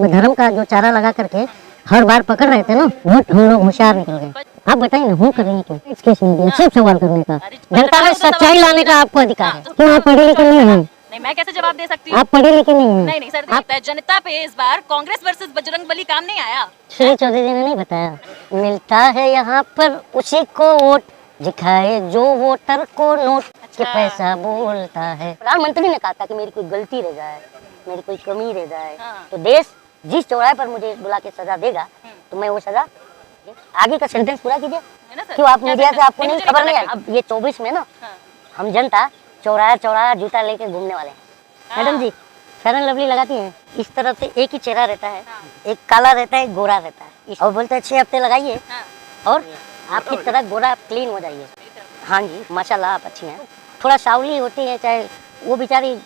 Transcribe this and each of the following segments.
धर्म का जो चारा लगा करके हर बार पकड़ रहे थे ना, वोट हम लोग होशियार निकल गए। आप बताइए ना, हूँ कर रही क्यों? केस नहीं दिया, सिर्फ सवाल करने का। जनता में सच्चाई लाने का आपको अधिकार है। क्यों आप पढ़े लिखे नहीं हैं? नहीं, मैं कैसे जवाब दे सकती हूँ? आप पढ़े लिखे नहीं हैं? नहीं सर, देखिए, जनता पे इस बार कांग्रेस वर्सेस बजरंगबली काम नहीं आया। श्री चौधरी जी ने नहीं बताया, मिलता है यहाँ पर उसी को वोट, दिखाए जो वोटर को नोट के पैसा बोलता है। प्रधानमंत्री ने कहा था कि मेरी कोई गलती रह जाए, मेरी कोई कमी रह जाए, तो देश जिस चौराहे पर मुझे बुला के सजा देगा तो मैं वो सजा। आगे का सेंटेंस पूरा कीजिए। क्यों आप मीडिया से आपको नहीं खबर नहीं है? अब ये 24 में ना हम जनता चौराहा चौराहा जूता लेके घूमने वाले हैं। Madam ji fair and lovely लगाती हैं, इस तरफ से एक ही चेहरा रहता है, एक काला रहता है, एक गोरा रहता है, और बोलते हैं 6 हफ्ते लगाइए और आपकी तरह गोरा क्लीन हो जाइए। हाँ जी माशाल्लाह आप अच्छी हैं। थोड़ा सावली होती है, चाहे वो बेचारी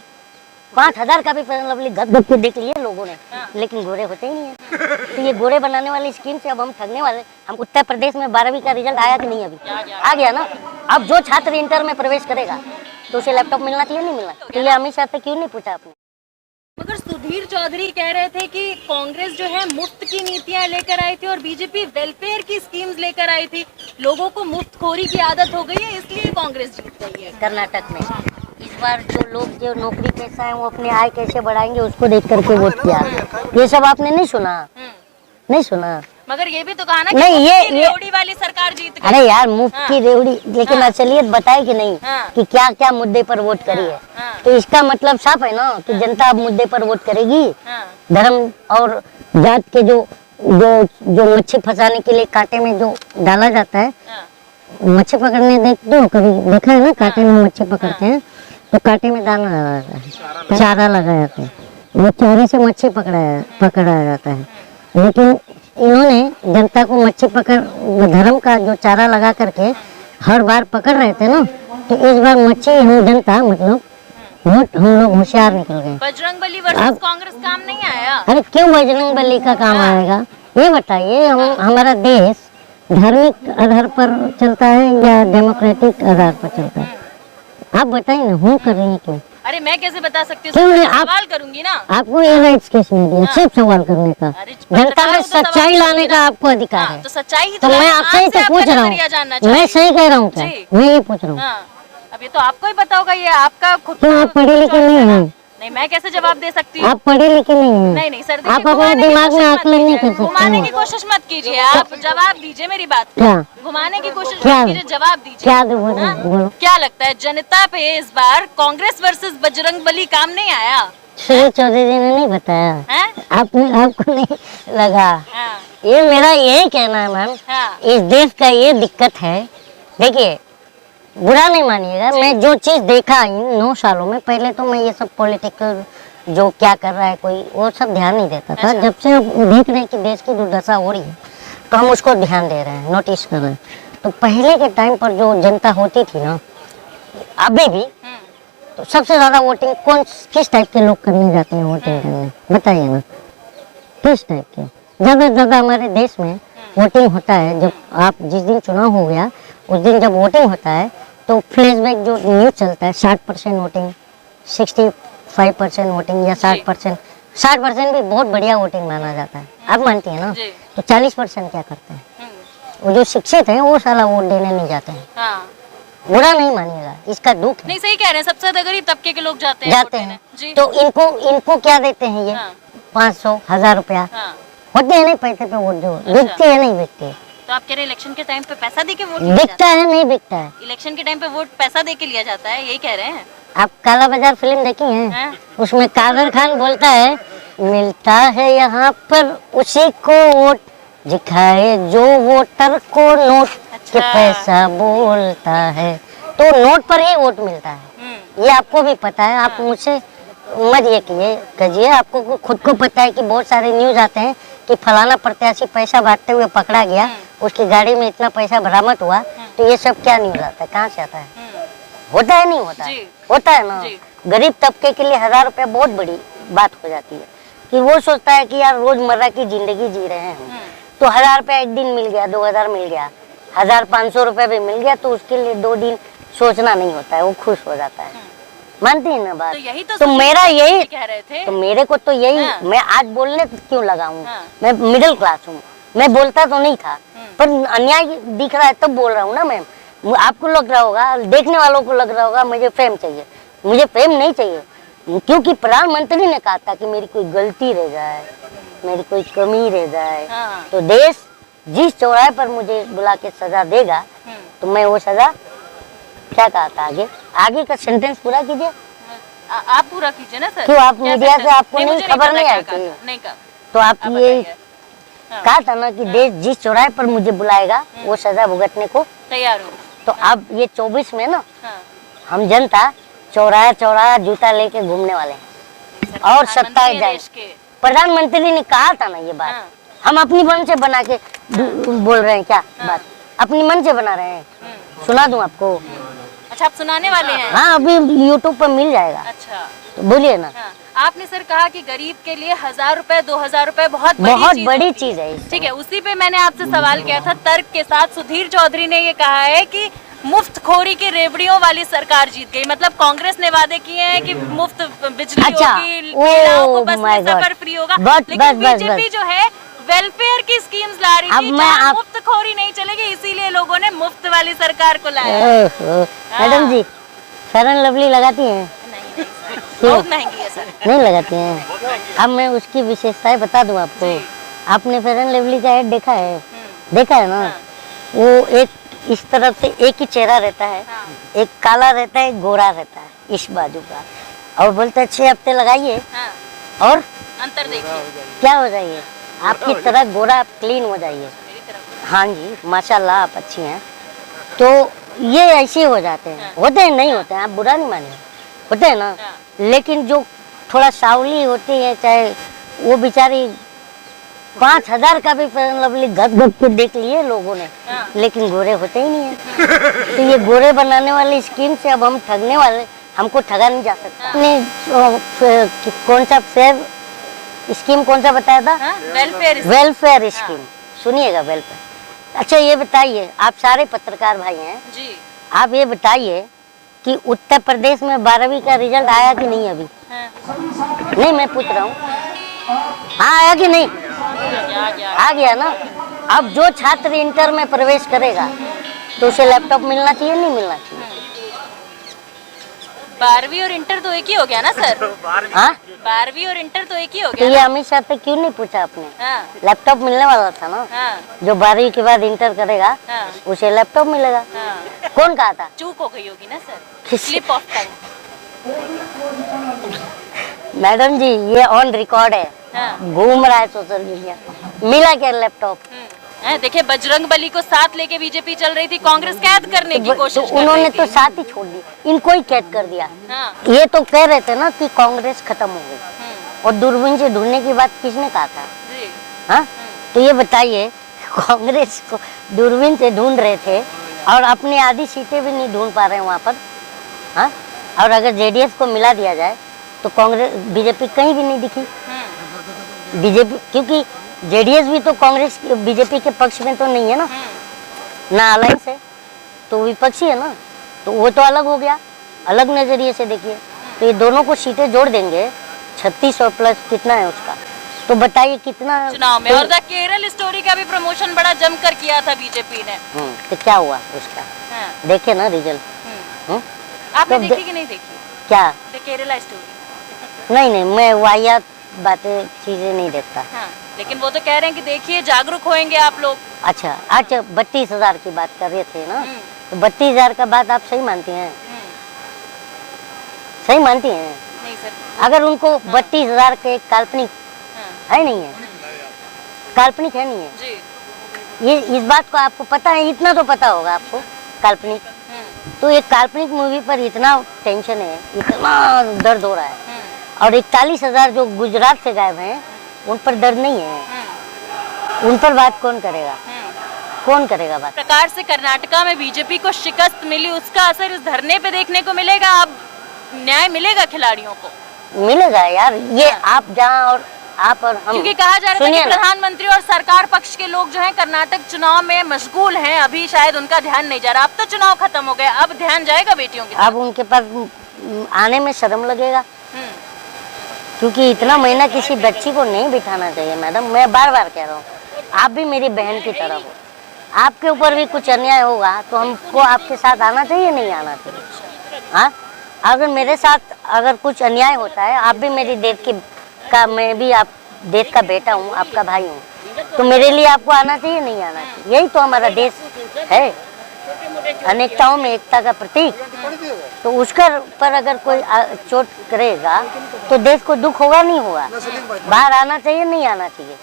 5000 का भी फेयर एंड लवली गद के देख लिए लोगों ने, लेकिन गोरे होते ही नहीं है। तो ये गोरे बनाने वाली स्कीम से अब हम ठगने वाले। हम उत्तर प्रदेश में 12वीं का रिजल्ट आया कि नहीं? अभी आ गया ना। अब जो छात्र इंटर में प्रवेश करेगा तो उसे लैपटॉप मिलना चाहिए, नहीं मिलना? तो ये अमित शाह से क्यों नहीं पूछा आपने? मगर सुधीर चौधरी कह रहे थे कि कांग्रेस जो है मुफ्त की नीतियां लेकर आई थी और बीजेपी वेलफेयर की स्कीम्स लेकर आई थी। लोगों को मुफ्तखोरी की आदत हो गई है, इसलिए कांग्रेस जीत गई है। कर्नाटक में इस बार जो लोग जो नौकरी पेशा है वो अपनी आय कैसे बढ़ाएंगे उसको देख करके वोट किया। ये सब आपने नहीं सुना? नहीं सुना। मगर ये भी तो कहा ना कि नहीं, ये रेवड़ी वाली सरकार जीत गई। अरे यार मुफ्त की रेवड़ी, लेकिन असलियत बताए कि नहीं कि क्या क्या मुद्दे पर वोट करी है। तो इसका मतलब साफ है ना कि जनता अब मुद्दे पर वोट करेगी। धर्म और जात के जो जो जो मच्छी फंसाने के लिए कांटे में जो डाला जाता है, मच्छी पकड़ने देख दो, कभी देखा है ना कांटे में मच्छी पकड़ते हैं तो कांटे में दाना लगा जाता है, चारा लगा जाता है, वो चारे से मच्छी पकड़ा जाता है। लेकिन इन्होंने जनता को मच्छी पकड़ धर्म का जो चारा लगा करके हर बार पकड़ रहे थे ना, तो इस बार मच्छी हम जनता मतलब वोट हम लोग होशियार निकल गए। बजरंगबली वर्सेस कांग्रेस काम नहीं आया। अरे क्यों बजरंगबली का काम आएगा? ये बताइए, हमारा देश धार्मिक आधार पर चलता है या डेमोक्रेटिक आधार पर चलता है? आप बताइए ना, हूँ कर रही है क्यों? अरे मैं कैसे बता सकती हूँ? क्यों नहीं? आप सवाल करूंगी ना। आपको ये राइट्स केस नहीं दिया, सिर्फ सवाल करने का। जनता में सच्चाई लाने का आपको अधिकार है। तो सच्चाई तो मैं आपसे ही तो पूछ रहा हूँ, मैं सही कह रहा हूँ क्या? मैं ये पूछ रहा हूँ। अब ये तो आपको ही पता होगा, ये आपका खुद। क्यों आप पढ़े लिखे नहीं हैं? नहीं, मैं कैसे जवाब दे सकती हूँ? आप पढ़े लिखे नहीं हैं? नहीं सर, आप अपने दिमाग में आकलन नहीं कर सकते। घुमाने की कोशिश मत कीजिए, आप जवाब दीजिए मेरी बात। क्या घुमाने की कोशिश क्या? मत कीजिए, जवाब दीजिए। क्या बोलो? क्या लगता है जनता पे इस बार कांग्रेस वर्सेस बजरंगबली काम नहीं आया? श्री चौधरी जी ने नहीं बताया, आपको नहीं लगा? ये मेरा यही कहना है मैम, इस देश का ये दिक्कत है। देखिए बुरा नहीं मानिएगा, मैं जो चीज देखा इन 9 सालों में, पहले तो मैं ये सब पॉलिटिकल जो क्या कर रहा है कोई वो सब ध्यान नहीं देता था। जब से देख रहे हैं कि देश की दुर्दशा हो रही है तो हम उसको ध्यान दे रहे हैं, नोटिस कर रहे हैं। तो पहले के टाइम पर जो जनता होती थी ना, अभी भी तो सबसे ज्यादा वोटिंग किस टाइप के लोग करने जाते हैं वोटिंग करने? बताइए ना, किस टाइप के? ज्यादा हमारे देश में वोटिंग होता है जब आप जिस दिन चुनाव हो गया उस दिन जब वोटिंग होता है तो फ्लैशबैक जो न्यूज चलता है 60% वोटिंग, 65% वोटिंग या 60%। 60% भी बहुत बढ़िया वोटिंग माना जाता है, आप मानती है ना? तो 40% क्या करते हैं? वो जो शिक्षित है वो साला वोट देने नहीं जाते हैं। बुरा नहीं मानिएगा, इसका दुख है। नहीं सही कह रहे हैं, सबसे ज्यादा गरीब तबके के लोग जाते हैं तो इनको क्या देते हैं ये? 500 1000 रुपया होते हैं नहीं पैसे पे वोट, जो बिकते हैं नहीं बिकते। तो आप कह रहे हैं इलेक्शन के टाइम पे पैसा दे के वोट बिकता है? नहीं बिकता है। इलेक्शन के टाइम पे वोट पैसा दे के लिया जाता है, यही कह रहे हैं? आप काला बाजार फिल्म देखी है? उसमें कादर खान बोलता है, मिलता है यहाँ पर उसी को वोट, दिखाए जो वोटर को नोट के पैसा बोलता है। तो नोट पर ही वोट मिलता है, ये आपको भी पता है। आप मुझसे मत ये कहिए, आपको खुद को पता है कि बहुत सारे न्यूज आते हैं कि फलाना प्रत्याशी पैसा बांटते हुए पकड़ा गया, उसकी गाड़ी में इतना पैसा बरामद हुआ। तो ये सब क्या न्यूज आता है, कहाँ से आता है? होता है नहीं होता? होता है ना। गरीब तबके के लिए 1000 रुपया बहुत बड़ी बात हो जाती है कि वो सोचता है कि यार रोजमर्रा की जिंदगी जी रहे हैं हम, तो 1000 रुपया एक दिन मिल गया, 2000 मिल गया, 1500 रुपया भी मिल गया तो उसके लिए 2 दिन सोचना नहीं होता है, वो खुश हो जाता है। मानती है ना बात? तो यही तो मेरा यही कह रहे थे। तो मेरे को तो यही मैं आज बोलने क्यों लगा हूँ? मैं मिडिल क्लास हूँ, मैं बोलता तो नहीं था, पर अन्याय दिख रहा है तब बोल रहा हूँ ना मैम। आपको लग रहा होगा, देखने वालों को लग रहा होगा मुझे फेम चाहिए, मुझे फेम नहीं चाहिए, क्योंकि प्रधानमंत्री ने कहा था कि मेरी कोई गलती रह जाए, मेरी कोई कमी रह जाए तो देश जिस चौराहे पर मुझे बुला के सजा देगा तो मैं वो सजा, क्या कहा था आगे का सेंटेंस पूरा कीजिए। आप पूरा कीजिए ना सर। क्यों आप मीडिया से आपको नहीं खबर नहीं आई थी? नहीं कहा। तो आप ये कहा था ना कि देश जिस चौराहे पर मुझे बुलाएगा वो सजा भुगतने को तैयार हूँ। तो अब ये 24 में ना हम जनता चौराहा चौराहा जूता लेके घूमने वाले हैं और सत्ता जाए। प्रधानमंत्री ने कहा था ना ये बात, हम अपनी मन से बना के बोल रहे हैं क्या बात? अपनी मन से बना रहे हैं। सुना दूं आपको? अच्छा, आप सुनाने वाले हैं? हाँ, अभी YouTube पर मिल जाएगा। अच्छा, तो बोलिए ना। आपने सर कहा कि गरीब के लिए 1000 रुपए 2000 रुपए बहुत बड़ी चीज है। ठीक है, उसी पे मैंने आपसे सवाल किया था तर्क के साथ। सुधीर चौधरी ने ये कहा है कि मुफ्तखोरी की रेवड़ियों वाली सरकार जीत गई, मतलब कांग्रेस ने वादे किए हैं कि मुफ्त बिजली होगी, महिलाओं को बस में सफर फ्री होगा, लेकिन बीजेपी जो है वेलफेयर की स्कीम्स ला रही थी, जहां मुफ्तखोरी नहीं चलेगी, इसीलिए लोगों ने मुफ्त वाली सरकार को लाया। Madam ji fair and lovely लगाती हैं? नहीं सर, बहुत महंगी है सर। नहीं लगाती हैं। अब मैं उसकी विशेषताएं बता दूं आपको। आपने फेयर एंड लवली का ऐड देखा है? देखा है ना? वो एक इस तरफ से एक ही चेहरा रहता है, एक काला रहता है, एक गोरा रहता है इस बाजू का, और बोलते हैं 6 हफ्ते लगाइए और अंतर देखिए क्या हो जाइए, आपकी तरह गोरा क्लीन हो जाइए। हाँ जी, माशाल्लाह आप अच्छी हैं। तो ये ऐसे हो जाते हैं, होते हैं, नहीं होते हैं, आप बुरा नहीं मानिए, होते हैं ना। लेकिन जो थोड़ा सावली होती है, चाहे वो बेचारी 5000 का भी फेयर एंड लवली घट घट के देख लिए लोगों ने, लेकिन गोरे होते ही नहीं है। तो ये गोरे बनाने वाली स्कीम से अब हम ठगने वाले, हमको ठगा नहीं जा सकता। कौन सा फेयर स्कीम कौन सा बताया था? Welfare scheme. सुनिएगा, वेलफेयर। अच्छा ये बताइए, आप सारे पत्रकार भाई हैं जी, आप ये बताइए कि उत्तर प्रदेश में 12वीं का रिजल्ट आया कि नहीं अभी? नहीं, मैं पूछ रहा हूँ, हाँ आया कि नहीं? आ गया ना। अब जो छात्र इंटर में प्रवेश करेगा तो उसे लैपटॉप मिलना चाहिए, नहीं मिलना चाहिए? 12वीं और इंटर तो एक ही हो गया ना सर? हाँ, 12वीं और इंटर तो एक ही हो गया। तो ये अमित शाह से क्यों नहीं पूछा आपने? लैपटॉप मिलने वाला था ना। जो 12वीं के बाद इंटर करेगा उसे लैपटॉप मिलेगा। कौन कहा था? चूक हो गई होगी ना sir, slip of tongue. Madam ji ये ऑन रिकॉर्ड है, घूम रहा है सोशल मीडिया। मिला क्या लैपटॉप? देखिए, बजरंग बली को साथ लेके बीजेपी चल रही थी, कांग्रेस कैद करने की कोशिश कर उन्होंने तो साथ ही छोड़ दी, इनको ही कैद कर दिया। ये तो कह रहे थे ना कि कांग्रेस खत्म हो गई, और दूरबीन से ढूंढने की बात किसने कहा था? हाँ, तो ये बताइए, कांग्रेस को दूरबीन से ढूंढ रहे थे और अपनी आधी सीटें भी नहीं ढूंढ पा रहे हैं वहाँ पर। हाँ, और अगर जेडीएस को मिला दिया जाए तो कांग्रेस बीजेपी कहीं भी नहीं दिखी। बीजेपी, क्योंकि जेडीएस भी तो कांग्रेस बीजेपी के पक्ष में तो नहीं है ना, ना अलायंस है, तो विपक्षी है ना, तो वो तो अलग हो गया, अलग नजरिए से देखिए। तो ये दोनों को सीटें जोड़ देंगे, 36 और प्लस कितना है उसका, तो बताइए कितना चुनाव में। और द केरल स्टोरी का भी प्रमोशन बड़ा जमकर किया था बीजेपी ने। तो क्या हुआ उसका? देखे ना रिजल्ट। आपने देखी कि नहीं देखी? क्या द केरला स्टोरी? नहीं, मैं वाहियात बातें चीजें नहीं देखता। लेकिन वो तो कह रहे हैं कि देखिए जागरूक होएंगे आप लोग। अच्छा, 32,000 की बात कर रहे थे ना, तो 32,000 का बात आप सही मानती हैं? सही मानती हैं? नहीं सर। अगर उनको 32,000 के काल्पनिक है नहीं है, काल्पनिक है नहीं है जी। ये इस बात को आपको पता है, इतना तो पता होगा आपको काल्पनिक। तो एक काल्पनिक मूवी पर इतना टेंशन है, इतना दर्द हो रहा है, और 41,000 जो गुजरात से गायब हैं उन पर दर्द नहीं है। उन पर बात कौन करेगा? कौन करेगा बात? प्रकार से कर्नाटका में बीजेपी को शिकस्त मिली, उसका असर इस धरने पे देखने को मिलेगा। अब न्याय मिलेगा खिलाड़ियों को? मिलेगा यार, ये आप जहाँ और आप और हम, क्योंकि कहा जा रहा है कि प्रधानमंत्री और सरकार पक्ष के लोग जो हैं कर्नाटक चुनाव में मशगूल हैं, अभी शायद उनका ध्यान नहीं जा रहा। अब तो चुनाव खत्म हो गए, अब ध्यान जाएगा बेटियों की। अब उनके पास आने में शर्म लगेगा, क्योंकि इतना महीना किसी बच्ची को नहीं बिठाना चाहिए। मैडम मैं बार बार कह रहा हूँ, आप भी मेरी बहन की तरह हो, आपके ऊपर भी कुछ अन्याय होगा तो हमको आपके साथ आना चाहिए, नहीं आना चाहिए? हाँ, अगर मेरे साथ अगर कुछ अन्याय होता है, आप भी मेरी देश की का, मैं भी आप देश का बेटा हूँ, आपका भाई हूँ, तो मेरे लिए आपको आना चाहिए, नहीं आना चाहिए? यही तो हमारा देश है, अनेकताओं में एकता का प्रतीक। तो उसका पर अगर कोई चोट करेगा तो देश को दुख होगा, नहीं होगा? बाहर आना चाहिए, नहीं आना चाहिए?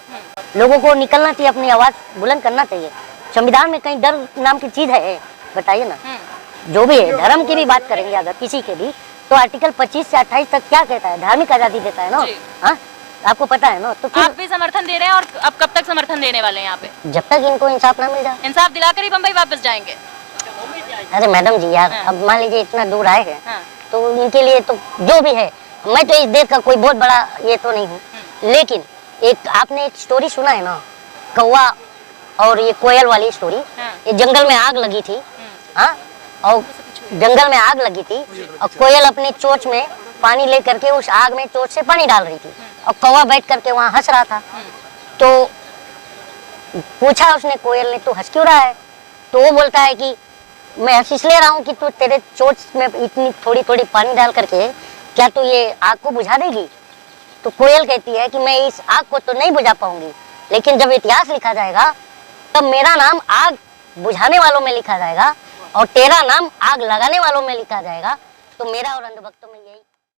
लोगों को निकलना चाहिए, अपनी आवाज बुलंद करना चाहिए। संविधान में कहीं डर नाम की चीज है? बताइए ना। जो भी है, धर्म की भी बात करेंगे अगर किसी के भी, तो आर्टिकल 25 से 28 तक क्या कहता है? धार्मिक आजादी देता है ना। हाँ, आपको पता है ना। तो फिर आप भी समर्थन दे रहे हैं, और अब कब तक समर्थन देने वाले हैं यहाँ पे? जब तक इनको इंसाफ ना मिल जाए। इंसाफ दिलाकर ही बम्बई वापस जाएंगे? अरे मैडम जी यार, अब मान लीजिए इतना दूर आए हैं, तो उनके लिए तो जो भी है, मैं तो इस देश का कोई बहुत बड़ा ये तो नहीं हूँ, लेकिन एक आपने एक स्टोरी सुना है ना, कौवा और ये कोयल वाली स्टोरी। ये जंगल में आग लगी थी, हाँ, और जंगल में आग लगी थी और कोयल अपनी चोंच में पानी ले करके उस आग में चोंच से पानी डाल रही थी, और कौवा बैठ करके वहाँ हंस रहा था। तो पूछा उसने कोयल ने, तू हंस क्यों रहा है? तो वो बोलता है कि मैं हंस इसलिए रहा हूँ कि तू तेरे चोंच में इतनी थोड़ी थोड़ी पानी डाल करके क्या तू ये आग को बुझा देगी? तो कोयल कहती है कि मैं इस आग को तो नहीं बुझा पाऊंगी, लेकिन जब इतिहास लिखा जाएगा तब मेरा नाम आग बुझाने वालों में लिखा जाएगा और तेरा नाम आग लगाने वालों में लिखा जाएगा। तो मेरा और अंधभक्तों में